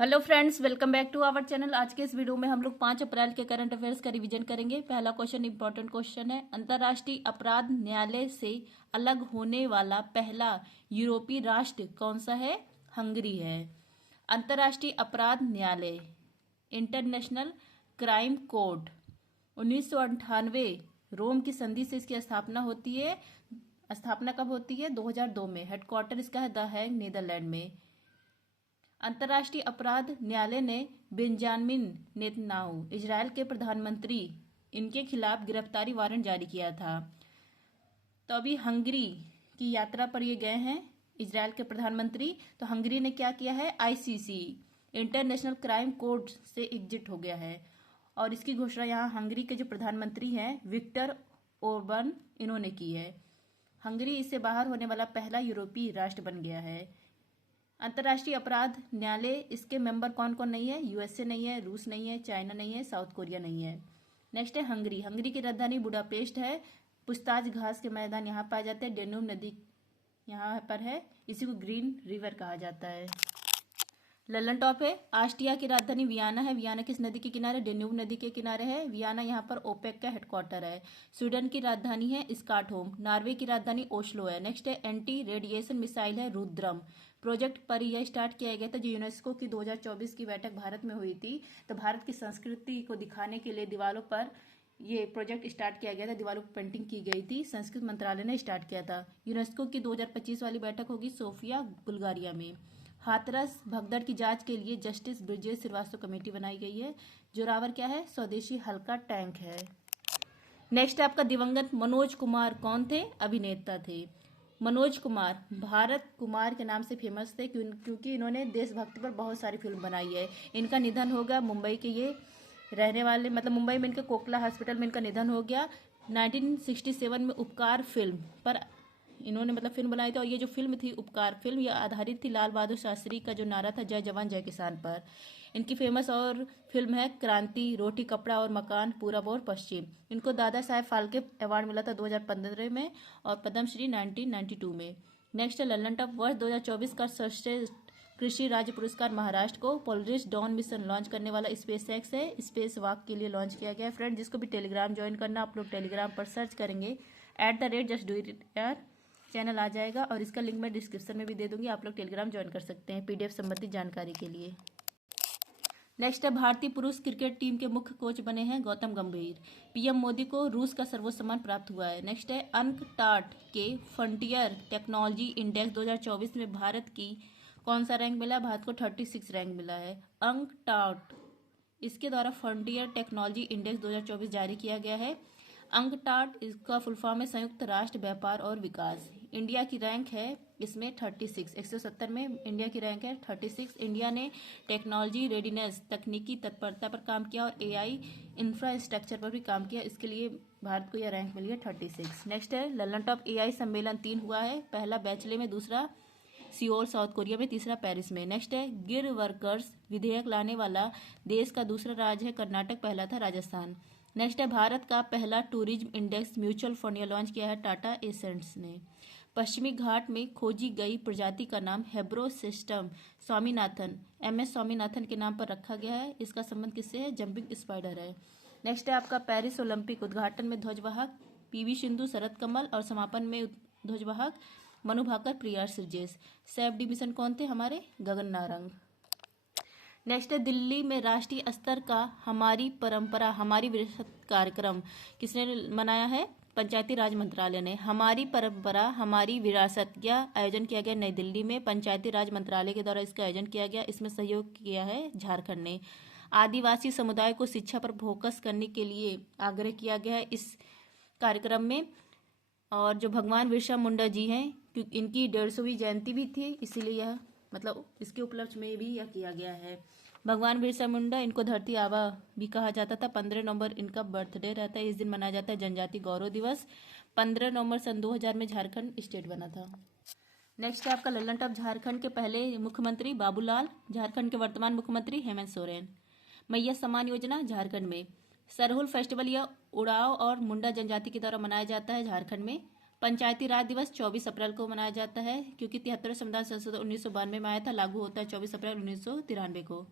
Hello friends, welcome back to our channel. आज के इस वीडियो में हम लोग 5 अप्रैल के करंट अफेयर्स का रिवीजन करेंगे। पहला क्वेश्चन इंपॉर्टेंट क्वेश्चन है। अंतर्राष्ट्रीय अपराध न्यायालय से अलग होने वाला पहला यूरोपीय राष्ट्र कौन सा है? हंगरी है। अंतर्राष्ट्रीय अपराध न्यायालय इंटरनेशनल क्राइम कोर्ट 1998 रोम की संधि से इसकी स्थापना होती है। स्थापना कब होती है? 2002 में। हेडक्वार्टर इसका है द हैग, नीदरलैंड में। अंतर्राष्ट्रीय अपराध न्यायालय ने बेंजामिन नेतन्याहू इजरायल के प्रधानमंत्री इनके खिलाफ गिरफ्तारी वारंट जारी किया था। तो अभी हंगरी की यात्रा पर ये गए हैं इजरायल के प्रधानमंत्री। तो हंगरी ने क्या किया है? आईसीसी इंटरनेशनल क्राइम कोर्ट से एग्जिट हो गया है। और इसकी घोषणा यहाँ हंगरी के जो प्रधानमंत्री हैं विक्टर ओरबन इन्होंने की है। हंगरी इससे बाहर होने वाला पहला यूरोपीय राष्ट्र बन गया है। अंतर्राष्ट्रीय अपराध न्यायालय इसके मेंबर कौन कौन नहीं है? यूएसए नहीं है, रूस नहीं है, चाइना नहीं है, साउथ कोरिया नहीं है। नेक्स्ट है हंगरी। हंगरी की राजधानी बुडापेस्ट है। पुस्ताज घास के मैदान यहाँ पाए जाते हैं। डेन्यूब नदी यहाँ पर है। इसी को ग्रीन रिवर कहा जाता है। लल्लन टॉप है। ऑस्ट्रिया की राजधानी वियना है। वियना किस नदी के किनारे? डेन्यूब नदी के किनारे है। वियना यहाँ पर ओपेक का हेडक्वार्टर है। स्वीडन की राजधानी है स्टॉकहोम। नॉर्वे की राजधानी ओस्लो है। नेक्स्ट है एंटी रेडिएशन मिसाइल है रुद्रम। प्रोजेक्ट पर यह स्टार्ट किया गया था जो यूनेस्को की 2024 की बैठक भारत में हुई थी। तो भारत की संस्कृति को दिखाने के लिए दीवारों पर ये प्रोजेक्ट स्टार्ट किया गया था। दीवारों पर पेंटिंग की गई थी। संस्कृत मंत्रालय ने स्टार्ट किया था। यूनेस्को की 2025 वाली बैठक होगी सोफिया बुल्गारिया में। हाथरस भगदड़ की जांच के लिए जस्टिस ब्रिजेश श्रीवास्तव कमेटी बनाई गई है। जोरावर क्या है? स्वदेशी हल्का टैंक है। नेक्स्ट आपका दिवंगत मनोज कुमार कौन थे? अभिनेता थे। मनोज कुमार भारत कुमार के नाम से फेमस थे क्योंकि इन्होंने देशभक्ति पर बहुत सारी फिल्म बनाई है। इनका निधन हो गया। मुंबई के ये रहने वाले, मतलब मुंबई में इनके कोकला हॉस्पिटल में इनका निधन हो गया। 1967 में उपकार फिल्म पर इन्होंने फिल्म बनाई थी। और ये जो फिल्म थी उपकार फिल्म, यह आधारित थी लाल बहादुर शास्त्री का जो नारा था जय जवान जय किसान पर। इनकी फेमस और फिल्म है क्रांति, रोटी कपड़ा और मकान, पूरब और पश्चिम। इनको दादा साहेब फाल्के अवार्ड मिला था 2015 में और पद्मश्री 1992 में। नेक्स्ट है लल्लन टॉप। वर्ष 2024 का सर्वश्रेष्ठ कृषि राज्य पुरस्कार महाराष्ट्र को पोलरिस डॉन मिशन लॉन्च करने वाला स्पेस एक्स है। स्पेस वॉक के लिए लॉन्च किया गया है। फ्रेंड, जिसको भी टेलीग्राम ज्वाइन करना, आप लोग टेलीग्राम पर सर्च करेंगे @just do it यार, चैनल आ जाएगा। और इसका लिंक मैं डिस्क्रिप्शन में भी दे दूंगी। आप लोग टेलीग्राम ज्वाइन कर सकते हैं पीडीएफ संबंधी जानकारी के लिए। नेक्स्ट है भारतीय पुरुष क्रिकेट टीम के मुख्य कोच बने हैं गौतम गंभीर। पीएम मोदी को रूस का सर्वोच्च सम्मान प्राप्त हुआ है। नेक्स्ट है अनकटाट के फ्रंटियर टेक्नोलॉजी इंडेक्स 2024 में भारत की कौन सा रैंक मिला? भारत को 36 रैंक मिला है। अंकटाट इसके द्वारा फ्रंटियर टेक्नोलॉजी इंडेक्स 2024 जारी किया गया है। अंकटाट इसका फुल फॉर्म है संयुक्त राष्ट्र व्यापार और विकास। इंडिया की रैंक है इसमें 36, 170 में इंडिया की रैंक है 36। इंडिया ने टेक्नोलॉजी रेडीनेस, तकनीकी तत्परता पर काम किया और एआई इंफ्रास्ट्रक्चर पर भी काम किया। इसके लिए भारत को यह रैंक मिली है 36। नेक्स्ट है लल्लन टॉप एआई सम्मेलन 3 हुआ है। पहला बैचले में, दूसरा सियोल साउथ कोरिया में, तीसरा पेरिस में। नेक्स्ट है गिर वर्कर्स विधेयक लाने वाला देश का दूसरा राज्य है कर्नाटक, पहला था राजस्थान। नेक्स्ट है भारत का पहला tourism index mutual fund launch किया है टाटा एसेंट्स ने। पश्चिमी घाट में खोजी गई प्रजाति का नाम Hebrew system Swaminathan MS Swaminathan के नाम पर रखा गया है। इसका संबंध किससे है? जंपिंग स्पाइडर है। नेक्स्ट है आपका पेरिस ओलंपिक उद्घाटन में ध्वजवाहक PV सिंधु, शरद कमल और समापन में ध्वजवाहक मनु भाकर, प्रिया श्रीजेश। सेफ डिविजन कौन थे हमारे? गगन नारंग। नेक्स्ट है दिल्ली में राष्ट्रीय स्तर का हमारी परंपरा हमारी विरासत कार्यक्रम किसने मनाया है? पंचायती राज मंत्रालय ने। हमारी परंपरा हमारी विरासत का आयोजन किया गया नई दिल्ली में। पंचायती राज मंत्रालय के द्वारा इसका आयोजन किया गया। इसमें सहयोग किया है झारखंड ने। आदिवासी समुदाय को शिक्षा पर फोकस करने के लिए आग्रह किया गया है इस कार्यक्रम में। और जो भगवान बिरसा मुंडा जी हैं, क्योंकि इनकी 150वीं जयंती भी थी, इसीलिए यह इसके उपलक्ष्य में भी यह किया गया है। भगवान बिरसा मुंडा, इनको धरती आबा भी कहा जाता था। 15 नवंबर इनका बर्थडे रहता है। इस दिन मनाया जाता है जनजाति गौरव दिवस। 15 नवंबर सन 2000 में झारखंड स्टेट बना था। नेक्स्ट है आपका लल्लन टॉप। झारखंड के पहले मुख्यमंत्री बाबूलाल, झारखंड के वर्तमान मुख्यमंत्री हेमंत सोरेन। मैया सम्मान योजना झारखंड में। सरहुल फेस्टिवल यह उड़ाव और मुंडा जनजाति के द्वारा मनाया जाता है झारखंड में। पंचायती राज दिवस 24 अप्रैल को मनाया जाता है क्योंकि 73वें संविधान संशोधन 1992 में आया था, लागू होता है 24 अप्रैल 1993 को।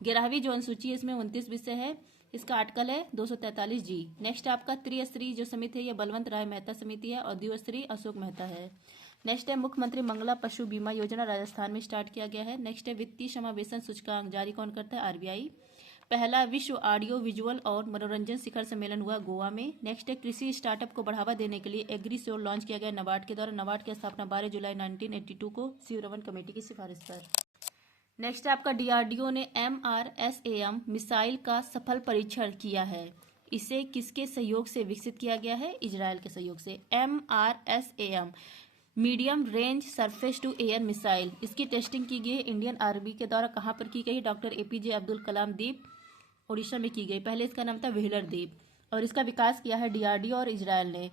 11वीं जो अनुसूची है इसमें 29 विषय है, इसका आर्टिकल है 243 जी। नेक्स्ट आपका त्रिस्तरीय जो समिति है ये बलवंत राय मेहता समिति है और द्विस्तरीय अशोक मेहता है। नेक्स्ट है मुख्यमंत्री मंगला पशु बीमा योजना राजस्थान में स्टार्ट किया गया है। नेक्स्ट है वित्तीय समावेशन सूचकांक जारी कौन करता है? आरबीआई। पहला विश्व ऑडियो विजुअल और मनोरंजन शिखर सम्मेलन हुआ गोवा में। नेक्स्ट है कृषि स्टार्टअप को बढ़ावा देने के लिए एग्रीस्योर लॉन्च किया गया नाबार्ड के द्वारा। नाबार्ड की स्थापना 12 जुलाई 1982 को CU-रमन कमेटी की सिफारिश पर। नेक्स्ट है आपका डीआरडीओ ने MRSAM मिसाइल का सफल परीक्षण किया है। इसे किसके सहयोग से विकसित किया गया है? इजराइल के सहयोग से। MRSAM medium range surface to air missile, इसकी टेस्टिंग की गई है इंडियन आर्मी के द्वारा। कहाँ पर की गई? डॉक्टर APJ अब्दुल कलाम द्वीप उड़ीसा में की गई। पहले इसका नाम था व्हीलर द्वीप और इसका विकास किया है डीआरडीओ और इजराइल ने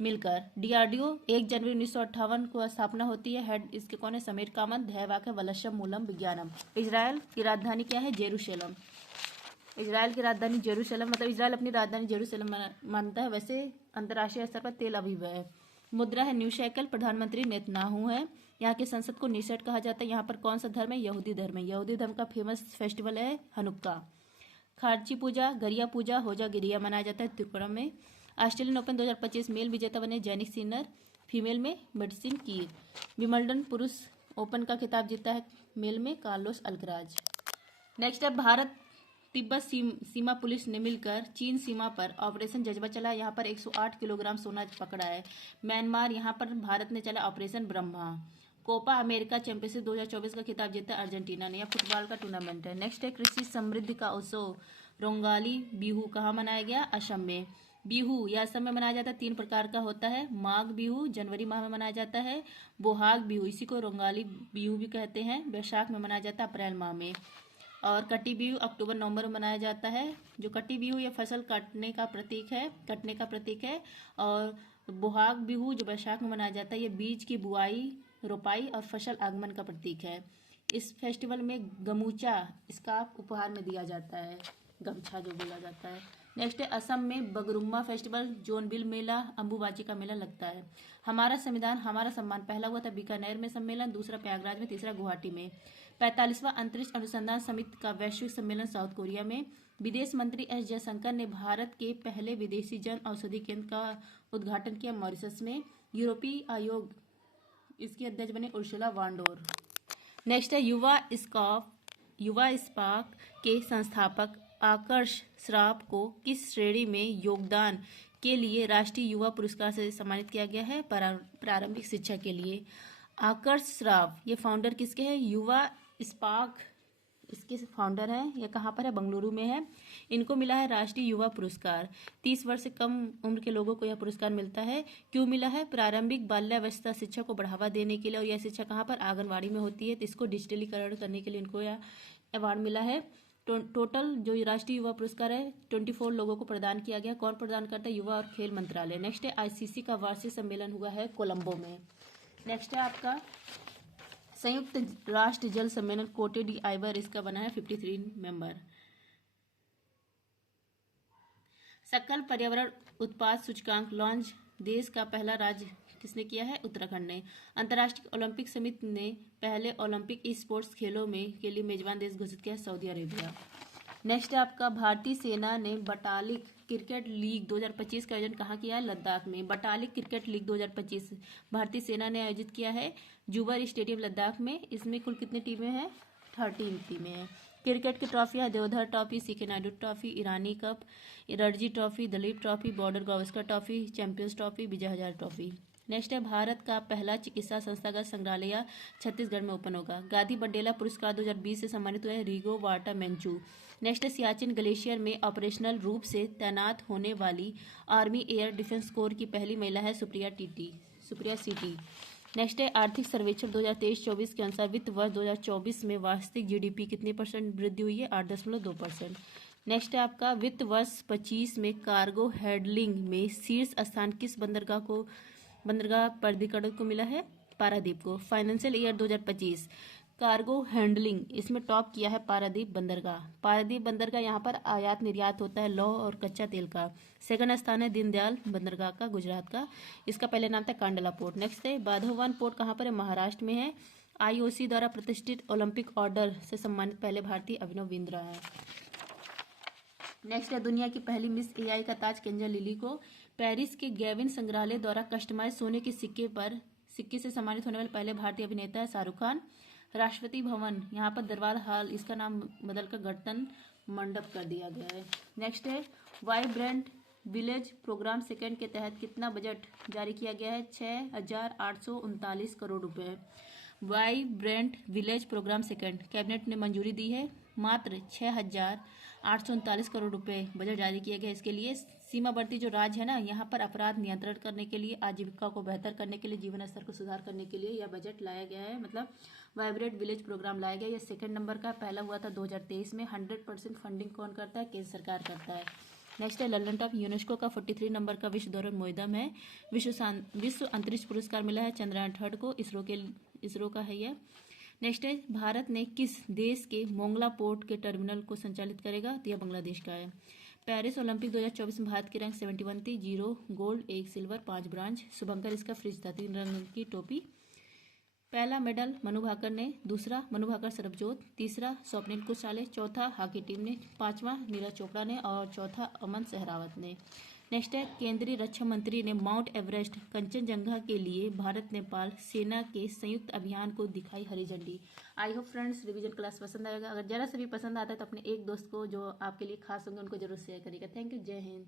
मिलकर। डीआरडीओ 1 जनवरी 1958 को स्थापना होती है। हेड इसके कौन है? समीर कामत। ध्येयवाक है वलशम मूलम विज्ञानम। इजराइल की राजधानी क्या है? जेरूशलम। इजराइल की राजधानी जेरूशलम, मतलब इजराइल अपनी राजधानी जेरूशलम मानता है, वैसे अंतर्राष्ट्रीय स्तर पर तेल अवीव है। मुद्रा है न्यू शेकल। प्रधानमंत्री नेतन्याहू है। यहाँ की संसद को निषेध कहा जाता है। यहाँ पर कौन सा धर्म है? यहूदी धर्म है। यहूदी धर्म का फेमस फेस्टिवल है हनुक्का। खार्ची पूजा, गरिया पूजा, होजा गिरिया मनाया जाता है त्रिपुरा में। ऑस्ट्रेलियन ओपन 2025 मेल विजेता बने जैनिक सिनर, फीमेल में मेडिसिन कीर। विंबलडन पुरुष ओपन का खिताब जीता है मेल में कार्लोस अल्कराज। नेक्स्ट है भारत तिब्बत सीमा पुलिस ने मिलकर चीन सीमा पर ऑपरेशन जज्बा चला। यहाँ पर 108 किलोग्राम सोना पकड़ा है। म्यांमार, यहाँ पर भारत ने चला operation Brahma. Copa America championship 2024 का खिताब जीता अर्जेंटीना ने। यह फुटबॉल का टूर्नामेंट है। नेक्स्ट है कृषि समृद्धि का उत्सव रोंगाली बिहू कहाँ मनाया गया? असम में। बिहू यह असम में मनाया जाता है। 3 प्रकार का होता है। माघ बिहू जनवरी माह में मनाया जाता है। बोहाग बिहू, इसी को रोंगाली बिहू भी कहते हैं, वैशाख में मनाया जाता है अप्रैल माह में। और कटी बिहू अक्टूबर नवंबर में मनाया जाता है। जो कटी बिहू ये फसल कटने का प्रतीक है। और बोहाग बिहू जो वैशाख में मनाया जाता है ये बीज की बुआई, रोपाई और फसल आगमन का प्रतीक है। इस फेस्टिवल में गमूचा इसका उपहार में दिया जाता है, गमछा जो बोला जाता है। नेक्स्ट है असम में बगरुम्बा फेस्टिवल, जोनबिल मेला, अम्बुबाची का मेला लगता है। हमारा संविधान हमारा सम्मान पहला हुआ था बीकानेर में सम्मेलन, दूसरा प्रयागराज में, तीसरा गुवाहाटी में। 45वां अंतरिक्ष अनुसंधान समिति का वैश्विक सम्मेलन साउथ कोरिया में। विदेश मंत्री S जयशंकर ने भारत के पहले विदेशी जन औषधि केंद्र का उद्घाटन किया मॉरिशस में। यूरोपीय आयोग इसकी अध्यक्ष बने उर्सुला वान डोर। नेक्स्ट है युवा स्पार्क के संस्थापक आकर्ष श्राफ को किस श्रेणी में योगदान के लिए राष्ट्रीय युवा पुरस्कार से सम्मानित किया गया है? प्रारंभिक शिक्षा के लिए। आकर्ष श्राफ ये फाउंडर किसके हैं? युवा स्पार्क इसके फाउंडर हैं। ये कहाँ पर है? बंगलुरु में है। इनको मिला है राष्ट्रीय युवा पुरस्कार। 30 वर्ष से कम उम्र के लोगों को यह पुरस्कार मिलता है। क्यों मिला है? प्रारंभिक बाल्यावस्था शिक्षा को बढ़ावा देने के लिए। और यह शिक्षा कहाँ पर? आंगनवाड़ी में होती है। तो इसको डिजिटलीकरण करने के लिए इनको यह अवार्ड मिला है। टोटल जो राष्ट्रीय युवा पुरस्कार है 24 लोगों को प्रदान किया गया। कौन प्रदान करता है? युवा और खेल मंत्रालय। नेक्स्ट है ICC का वार्षिक सम्मेलन हुआ है कोलंबो में। नेक्स्ट है आपका संयुक्त राष्ट्र जल सम्मेलन कोटे डी आइवर, इसका बना है 53 मेंबर। सकल पर्यावरण उत्पाद सूचकांक लॉन्च देश का पहला राज्य किसने किया है? उत्तराखंड ने। अंतर्राष्ट्रीय ओलंपिक समिति ने पहले ओलंपिक ई स्पोर्ट्स खेलों में के लिए मेजबान देश घोषित किया सऊदी अरेबिया। नेक्स्ट है आपका भारतीय सेना ने बटालिक क्रिकेट लीग 2025 का आयोजन कहाँ किया है? लद्दाख में। बटालिक क्रिकेट लीग 2025 भारतीय सेना ने आयोजित किया है जुबर स्टेडियम लद्दाख में। इसमें कुल कितनी टीमें हैं? 13 टीमें हैं। क्रिकेट की ट्रॉफी है Deodhar trophy, CK Naidu trophy, Irani cup, Ranji trophy, Duleep trophy, Border Gavaskar trophy, champions trophy, Vijay Hazare trophy. Next है भारत का पहला चिकित्सा संस्थागत संग्रहालय छत्तीसगढ़ में ओपन होगा। गांधी बंडेला पुरस्कार 2020 से सम्मानित हुए रिगो वाटा मेंचू। नेक्स्ट है सियाचिन ग्लेशियर में ऑपरेशनल रूप से तैनात होने वाली आर्मी एयर डिफेंस कोर की पहली महिला है सुप्रिया सीटी। नेक्स्ट है आर्थिक सर्वेक्षण 2023-24 के अनुसार वित्त वर्ष 2024 में वार्षिक GDP कितने % वृद्धि हुई है? 8.2%। नेक्स्ट है आपका वित्त वर्ष 25 में कार्गो हैंडलिंग में शीर्ष स्थान किस बंदरगाह प्राधिकरण को मिला है? पारादीप को। फाइनेंशियल ईयर 2025 कार्गो हैंडलिंग, इसमें टॉप किया है पारादीप बंदरगाह। पारादीप बंदरगाह यहाँ पर आयात निर्यात होता है लौह और कच्चा तेल का। सेकंड स्थान है दीनदयाल बंदरगाह का, गुजरात का। इसका पहले नाम था कांडला पोर्ट। नेक्स्ट है बाधवान पोर्ट, कहाँ पर है? महाराष्ट्र में है। आईओसी द्वारा प्रतिष्ठित ओलंपिक ऑर्डर से सम्मानित पहले भारतीय अभिनव बिंद्रा है। नेक्स्ट है दुनिया की पहली मिस एआई का ताज केंजल लिली को पेरिस के गैविन संग्रहालय द्वारा कस्टमाइज सोने के सिक्के से सम्मानित होने वाले पहले भारतीय अभिनेता है शाहरुख खान। राष्ट्रपति भवन, यहाँ पर दरबार हॉल, इसका नाम बदलकर गणतंत्र मंडप कर दिया गया है। नेक्स्ट है वाइब्रेंट विलेज प्रोग्राम सेकंड के तहत कितना बजट जारी किया गया है? 6,839 करोड़ रुपए। Vibrant village programme second cabinet ने मंजूरी दी है। मात्र 6,839 करोड़ रुपए बजट जारी किया गया। इसके लिए सीमावर्ती जो राज्य है ना, यहाँ पर अपराध नियंत्रण करने के लिए, आजीविका को बेहतर करने के लिए, जीवन स्तर को सुधार करने के लिए यह बजट लाया गया है, मतलब वाइब्रेंट विलेज प्रोग्राम लाया गया। यह सेकंड नंबर का, पहला हुआ था 2023 में। 100% फंडिंग कौन करता है? केंद्र सरकार करता है। नेक्स्ट है लंदन टॉप यूनेस्को का 43 नंबर का विश्व धरोहर म्यूजियम है। विश्व अंतरिक्ष पुरस्कार मिला है चंद्रयान 3 को, इसरो का है यह। नेक्स्ट है भारत ने किस देश के मोंगला पोर्ट के टर्मिनल को संचालित करेगा? तो यह बांग्लादेश का है। पेरिस ओलंपिक 2024 में भारत की रैंक 71 थी, 0 गोल्ड, 1 सिल्वर, 5 ब्रांज। शुभंकर इसका फ्रिज था, 3 रंग की टोपी। पहला मेडल मनु भाकर ने, दूसरा मनु भाकर सरबजोत, तीसरा स्वप्निल कुशाले, चौथा हॉकी टीम ने, पांचवा नीरज चोपड़ा ने और चौथा अमन सहरावत ने। नेक्स्ट है केंद्रीय रक्षा मंत्री ने माउंट एवरेस्ट कंचनजंगा के लिए भारत नेपाल सेना के संयुक्त अभियान को दिखाई हरी झंडी। I hope friends revision class पसंद आएगा। अगर जरा से भी पसंद आता है तो अपने एक दोस्त को जो आपके लिए खास होंगे उनको जरूर शेयर करिएगा। थैंक यू, जय हिंद।